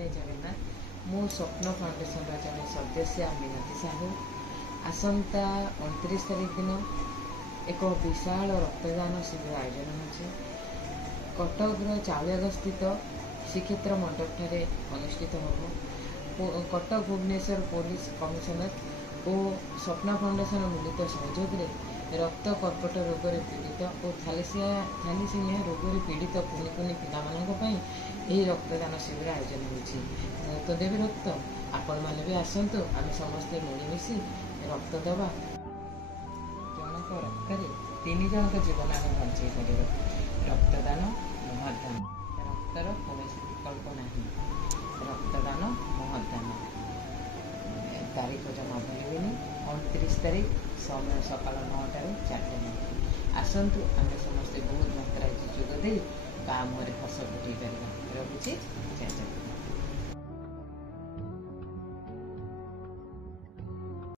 जय जगन्नाथ। मो स्वप्न फाउंडेशन जड़े सदस्य मिनती साहू आसंता 29 तारीख दिन एक विशाल रक्तदान शिविर आयोजन हो कटक चाउलियागढ़ स्थित श्रीक्षेत्र मंडप ठारे अनुष्ठित हो। कटक भुवनेश्वर पुलिस कमिशनर और स्वप्न फाउंडेशन मिलित सहयोग में रक्त कर्कट रोग पीड़ित और थैलीसीमिया रोग पीड़ित कुनि कुनि पिला रक्तदान शिविर आयोजन हो। तो देवी रक्त आपण मैंने भी आसतु आम समस्ते मिलमिशि रक्त दबा जनक रक्त 3 जन जीवन आम बंचे पार। रक्तदान महदान रक्तर कौन विकल्प नहीं। रक्तदान महदान तारीख जमा भूलें 29 तारीख समय सकाल 9टा 4 आसतु आम समस्ते बहुत मात्रा जोगदे काम हस फुटे पार। रखुची जय जगन्नाथ।